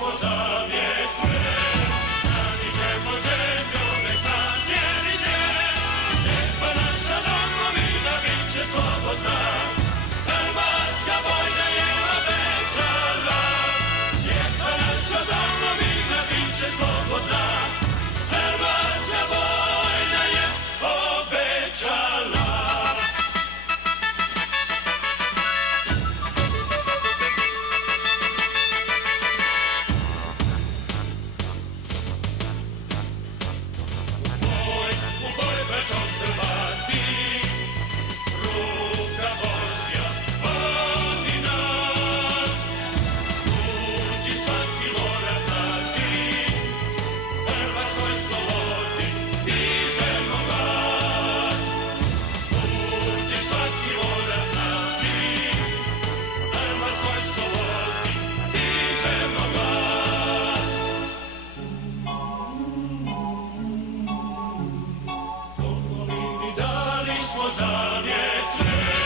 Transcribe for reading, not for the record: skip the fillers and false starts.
smo zavjet sve, nadiđe pod zemlju, nek nas cijeli zem. Lijepa naša domovina bit će slobodna, Hrvatska vojna je obećala. Lijepa naša domovina bit će slobodna, Hrvatska vojna je obećala. Smo zavjet sve.